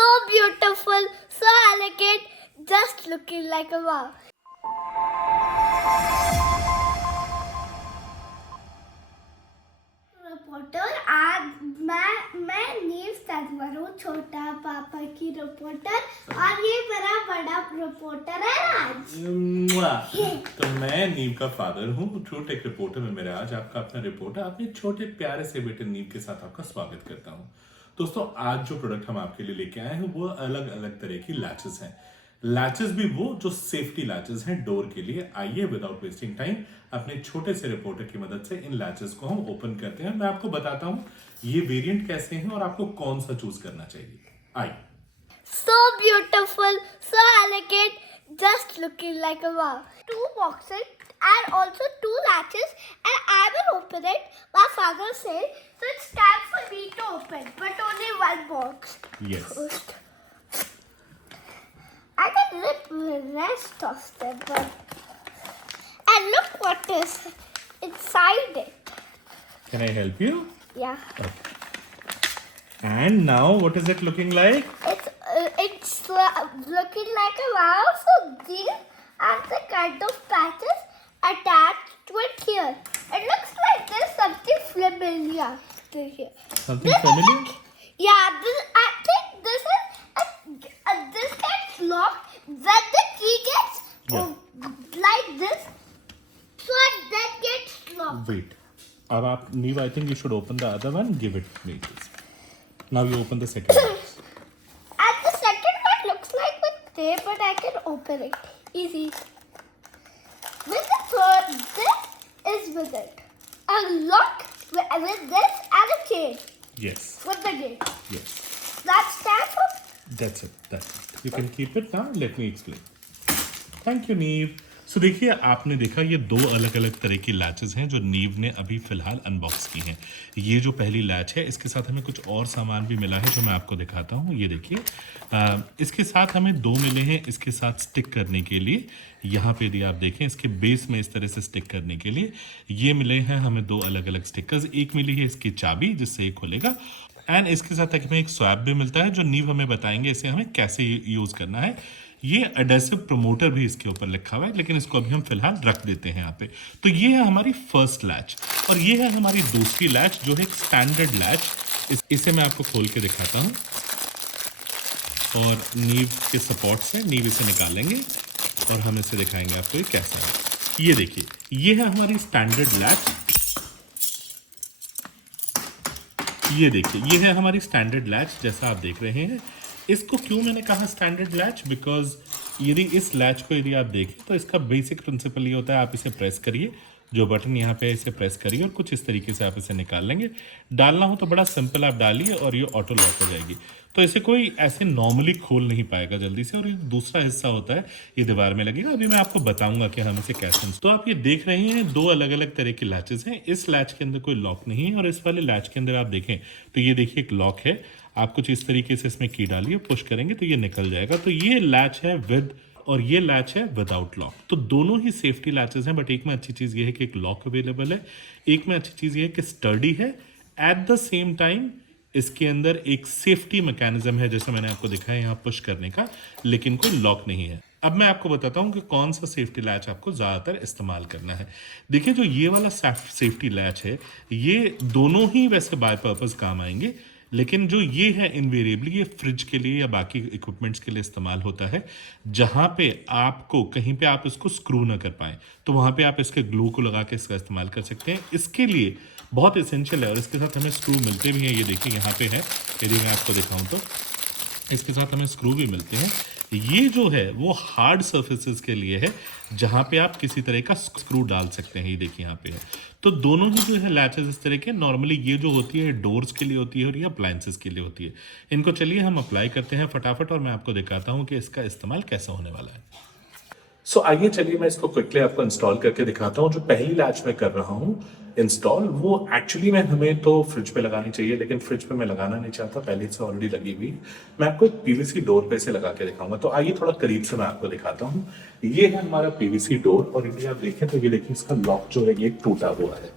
So beautiful, so elegant, just looking like a wow. Reporter आज मैं नीव तनवर हूँ, छोटा पापा की रिपोर्टर, और ये मेरा बड़ा रिपोर्टर है राज। तो मैं नीव का फादर हूँ, ट्रू टेक रिपोर्टर में मेरा आज आपका अपना रिपोर्टर अपने छोटे प्यारे से बेटे नीव के साथ आपका स्वागत करता हूँ। दोस्तों, आज जो प्रोडक्ट हम आपके लिए लेके आए हैं वो अलग अलग तरह की लैचेस हैं। लैचेस भी वो जो सेफ्टी लैचेस हैं डोर के लिए। आइए विदाउट वेस्टिंग टाइम अपने छोटे से रिपोर्टर की मदद से इन लैचेस को हम ओपन करते हैं। मैं आपको बताता हूँ ये वेरिएंट कैसे हैं और आपको कौन सा चूज करना चाहिए। आइए। So beautiful, so elegant, just looking like a wow. 2 boxes and also 2 latches, and I will open it. My father said, so it's time for me to open, but only 1 box. Yes. First. I can rip the rest of them, and look what is inside it. Can I help you? Yeah. And now what is it looking like? It's looking like a wow. So these are the kind of patches attached to it here. It looks like there's something familiar to here. Something familiar? Yeah, I think this is this gets locked when the key gets like this, so that gets locked. Wait. अब आप Neve, I think you should open the other one. Give it to me, please. Now you open the second box. And the second one looks like with tape, but I can open it easy. With the third, this is with it. A lock with this and a chain Yes. with the gate. Yes. That stands for. That's it. That's it. You can keep it now. Let me explain. Thank you, Neve. So देखिए, आपने देखा ये 2 अलग अलग तरह की latches हैं जो नीव ने अभी फिलहाल अनबॉक्स की हैं। ये जो पहली लैच है, इसके साथ हमें कुछ और सामान भी मिला है जो मैं आपको दिखाता हूँ। ये देखिए, इसके साथ हमें 2 मिले हैं इसके साथ स्टिक करने के लिए। यहाँ पे यदि आप देखें, इसके बेस में इस तरह से स्टिक करने के लिए ये मिले हैं हमें 2 अलग अलग स्टिकर्स। एक मिली है इसकी चाबी जिससे ये खुलेगा, एंड इसके साथ हमें एक स्वैप भी मिलता है जो नीव हमें बताएंगे इसे हमें कैसे यूज़ करना है। ये एडेसिव प्रमोटर भी इसके ऊपर लिखा हुआ है, लेकिन इसको अभी हम फिलहाल रख देते हैं यहाँ पे। तो ये है हमारी फर्स्ट लैच, और ये है हमारी दूसरी लैच जो है एक स्टैंडर्ड लैच। इसे मैं आपको खोल के दिखाता हूँ, और नीव के सपोर्ट से नीव इसे निकालेंगे और हम इसे दिखाएंगे आपको ये कैसा है। ये देखिए, ये है हमारी स्टैंडर्ड लैच। ये देखिए, ये है हमारी स्टैंडर्ड लैच जैसा आप देख रहे हैं। इसको क्यों मैंने कहा स्टैंडर्ड लैच, बिकॉज यदि इस लैच को यदि आप देखें तो इसका बेसिक प्रिंसिपल ये होता है, आप इसे प्रेस करिए, जो बटन यहाँ पे है इसे प्रेस करिए और कुछ इस तरीके से आप इसे निकाल लेंगे। डालना हो तो बड़ा सिंपल आप डालिए और ये ऑटो लॉक हो जाएगी। तो इसे कोई ऐसे नॉर्मली खोल नहीं पाएगा जल्दी से। और ये दूसरा हिस्सा होता है, ये दीवार में लगेगा। अभी मैं आपको बताऊंगा कि हम इसे कैसे। तो आप ये देख रहे हैं 2 अलग अलग तरह की लैचेस हैं। इस लैच के अंदर कोई लॉक नहीं है, और इस वाले लैच के अंदर आप देखें तो ये देखिए एक लॉक है। आप कुछ इस तरीके से इसमें की डालिए, पुश करेंगे तो ये निकल जाएगा। तो ये लैच है विद, और ये लैच है विदाउट लॉक। तो दोनों ही सेफ्टी लैचेस हैं, बट एक में अच्छी चीज़ ये है कि एक लॉक अवेलेबल है, एक में अच्छी चीज़ ये है कि स्टर्डी है। एट द सेम टाइम इसके अंदर एक सेफ्टी मैकेनिज्म है, जैसे मैंने आपको दिखाया यहाँ पुश करने का, लेकिन कोई लॉक नहीं है। अब मैं आपको बताता हूँ कि कौन सा सेफ्टी लैच आपको ज़्यादातर इस्तेमाल करना है। देखिए, जो ये वाला सेफ्टी लैच है, ये दोनों ही वैसे बाय पर्पज़ काम आएंगे, लेकिन जो ये है इनवेरिएबली ये फ्रिज के लिए या बाकी इक्विपमेंट्स के लिए इस्तेमाल होता है, जहाँ पे आपको कहीं पे आप इसको स्क्रू ना कर पाएँ, तो वहाँ पे आप इसके ग्लू को लगा के इसका इस्तेमाल कर सकते हैं। इसके लिए बहुत एसेंशियल है, और इसके साथ हमें स्क्रू मिलते भी हैं। ये देखिए यहाँ पे है, यदि मैं आपको दिखाऊँ तो इसके साथ हमें स्क्रू भी मिलते हैं। ये जो है वो हार्ड सर्फेसेस के लिए है, जहाँ पे आप किसी तरह का स्क्रू डाल सकते हैं। ये देखिए यहाँ पे है। तो दोनों ही जो है लैचेस इस तरह के, नॉर्मली ये जो होती है डोर्स के लिए होती है और ये अप्लायंसेस के लिए होती है। इनको चलिए हम अप्लाई करते हैं फटाफट, और मैं आपको दिखाता हूँ कि इसका इस्तेमाल कैसा होने वाला है। सो आइए चलिए मैं इसको क्विकली आपको इंस्टॉल करके दिखाता हूँ। जो पहली लैच मैं कर रहा हूँ इंस्टॉल, वो एक्चुअली में हमें तो फ्रिज पे लगानी चाहिए, लेकिन फ्रिज पे मैं लगाना नहीं चाहता, पहले से ऑलरेडी लगी हुई। मैं आपको एक पीवीसी डोर पे से लगा के दिखाऊंगा। तो आइए थोड़ा करीब से मैं आपको दिखाता हूँ। ये है हमारा पीवीसी डोर, और यदि आप देखें तो ये देखिए इसका लॉक जो है ये टूटा हुआ है।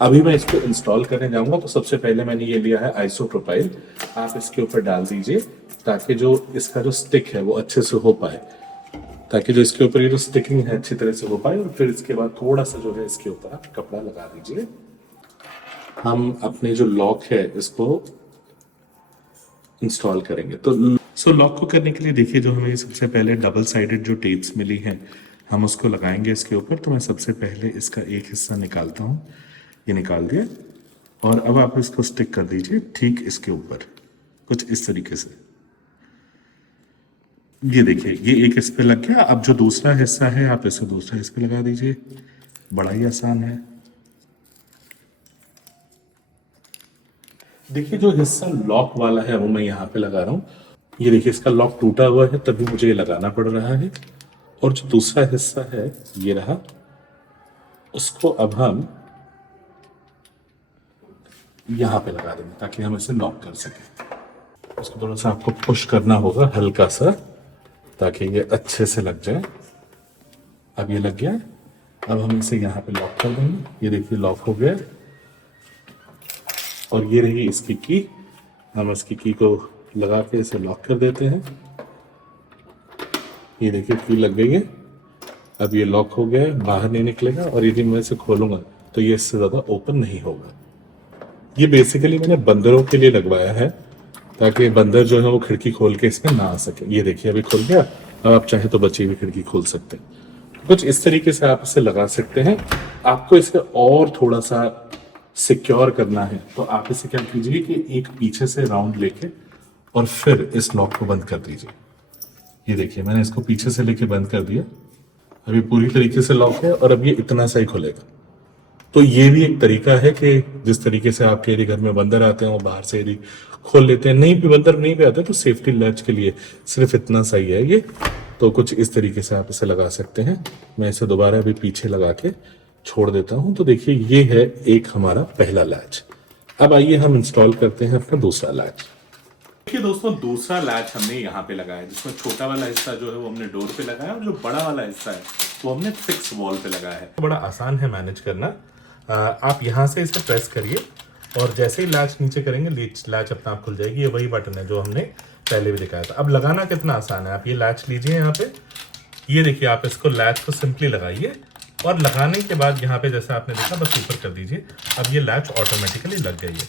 अभी मैं इसको इंस्टॉल करने जाऊंगा। तो सबसे पहले मैंने ये लिया है आइसोप्रोपाइल, आप इसके ऊपर डाल दीजिए ताकि जो इसका जो स्टिक है वो अच्छे से हो पाए, ताकि जो इसके ऊपर ये जो स्टिकिंग है अच्छी तरह से हो पाए। और फिर इसके बाद थोड़ा सा जो है इसके ऊपर आप कपड़ा लगा दीजिए। हम अपने जो लॉक है इसको इंस्टॉल करेंगे। तो लॉक को करने के लिए देखिए, जो हमें सबसे पहले डबल साइडेड जो टेप्स मिली हैं हम उसको लगाएंगे इसके ऊपर। तो मैं सबसे पहले इसका एक हिस्सा निकालता हूँ, ये निकाल दिया। और अब आप इसको स्टिक कर दीजिए ठीक इसके ऊपर, कुछ इस तरीके से। ये देखिए, ये एक इस पे लग गया। अब जो दूसरा हिस्सा है आप इसे दूसरा इस पे लगा दीजिए। बड़ा ही आसान है। देखिए, जो हिस्सा लॉक वाला है वो मैं यहाँ पे लगा रहा हूँ। ये देखिए, इसका लॉक टूटा हुआ है तभी मुझे ये लगाना पड़ रहा है। और जो दूसरा हिस्सा है ये रहा, उसको अब हम यहाँ पे लगा देंगे ताकि हम इसे लॉक कर सकें। उसको थोड़ा सा आपको पुश करना होगा हल्का सा, ताकि ये अच्छे से लग जाए। अब ये लग गया। अब हम इसे यहाँ पे लॉक कर देंगे। ये देखिए, लॉक हो गया। और ये रही इसकी की। हम इसकी की को लगा के इसे लॉक कर देते हैं। ये देखिए, की लग गई है। अब ये लॉक हो गया है, बाहर नहीं निकलेगा। और यदि मैं इसे खोलूंगा तो ये इससे ज्यादा ओपन नहीं होगा। ये बेसिकली मैंने बंदरों के लिए लगवाया है, ताकि बंदर जो है वो खिड़की खोल के इसमें ना आ सके। ये देखिए, अभी खुल गया। अब आप चाहे तो बची हुई खिड़की खोल सकते हैं। कुछ इस तरीके से आप इसे लगा सकते हैं। आपको इसे और थोड़ा सा सिक्योर करना है तो आप इसे क्या कीजिए कि एक पीछे से राउंड लेके और फिर इस लॉक को बंद कर दीजिए। ये देखिए, मैंने इसको पीछे से लेके बंद कर दिया। अभी पूरी तरीके से लॉक है और अब ये इतना सा ही खुलेगा। तो ये भी एक तरीका है कि जिस तरीके से आपके यदि घर में बंदर आते हैं वो बाहर से यदि खोल लेते हैं। नहीं भी बंदर नहीं भी आते तो सेफ्टी लैच के लिए सिर्फ इतना सा ही है ये। तो कुछ इस तरीके से आप इसे लगा सकते हैं। मैं इसे दोबारा अभी पीछे लगा के छोड़ देता हूं। तो देखिए, ये है एक हमारा पहला लैच। अब आइए हम इंस्टॉल करते हैं अपना दूसरा लैच। देखिए दोस्तों, दूसरा लैच हमने यहाँ पे लगाया, जिसमें छोटा वाला हिस्सा जो है वो हमने डोर पे लगाया और जो बड़ा वाला हिस्सा है वो हमने फिक्स वॉल पे लगाया है। बड़ा आसान है मैनेज करना। आप यहाँ से इसे प्रेस करिए और जैसे ही लैच नीचे करेंगे लैच अपना आप खुल जाएगी। ये वही बटन है जो हमने पहले भी दिखाया था। अब लगाना कितना आसान है। आप ये लैच लीजिए यहाँ पे। ये देखिए, आप इसको लैच को सिंपली लगाइए और लगाने के बाद यहाँ पे जैसा आपने देखा बस ऊपर कर दीजिए। अब ये लैच ऑटोमेटिकली लग गई है।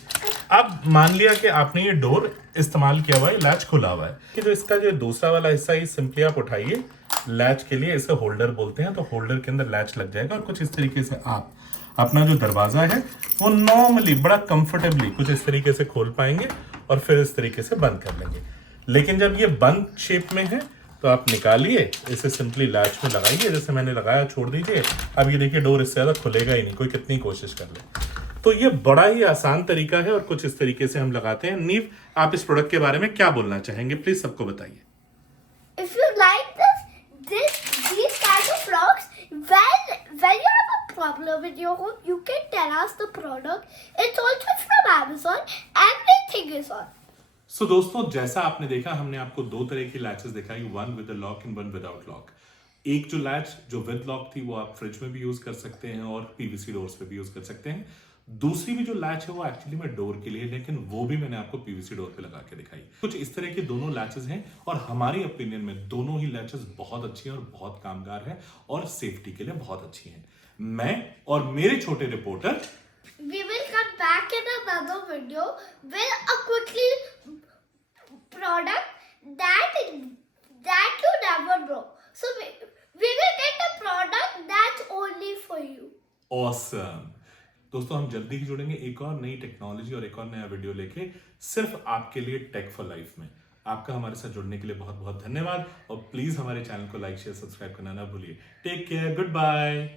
अब मान लिया कि आपने ये डोर इस्तेमाल किया हुआ है, लैच खुला हुआ है कि जो इसका जो दूसरा वाला हिस्सा है सिंपली आप उठाइए। लैच के लिए इसे होल्डर बोलते हैं। तो होल्डर के अंदर लैच लग जाएगा और कुछ इस तरीके से आप अपना जो दरवाजा है वो नॉर्मली बड़ा कंफर्टेबली कुछ इस तरीके से खोल पाएंगे और फिर इस तरीके से बंद कर लेंगे। लेकिन जब ये बंद शेप में है तो आप निकालिए, इसे सिंपली लैच में लगाइए जैसे मैंने लगाया, छोड़ दीजिए। अब ये देखिए, डोर इससे ज्यादा खुलेगा ही नहीं, कोई कितनी कोशिश कर ले। तो ये बड़ा ही आसान तरीका है और कुछ इस तरीके से हम लगाते हैं। नीव, आप इस प्रोडक्ट के बारे में क्या बोलना चाहेंगे, प्लीज सबको बताइए। If you like these kinds of vlogs, when you have a problem with your home, you can tell us the product. It's also from Amazon. Everything is on. सो दोस्तों, जैसा आपने देखा, हमने आपको दो तरह की लैचेस दिखाई, one with lock and one without lock. एक जो लैच जो विद लॉक थी वो आप फ्रिज में भी यूज कर सकते हैं और पीवीसी डोर्स पे भी यूज कर सकते हैं। दूसरी भी जो लैच है वो एक्चुअली में डोर के लिए, लेकिन वो भी मैंने आपको पीवीसी डोर पे लगा के दिखाई। कुछ इस तरह की दोनों लैचेस हैं और हमारी ओपिनियन में दोनों ही लैचेस बहुत अच्छी हैं और बहुत कामगार है और सेफ्टी के लिए बहुत अच्छी हैं। मैं और मेरे छोटे reporter We will come back in another video with a quickly product that you never know. So we will get a product that's only for you. Awesome. दोस्तों, हम जल्दी ही जुड़ेंगे एक और नई टेक्नोलॉजी और एक और नया वीडियो लेके, सिर्फ आपके लिए टेक फॉर लाइफ में। आपका हमारे साथ जुड़ने के लिए बहुत बहुत धन्यवाद और प्लीज हमारे चैनल को लाइक शेयर सब्सक्राइब करना ना भूलिए। Take care, good bye.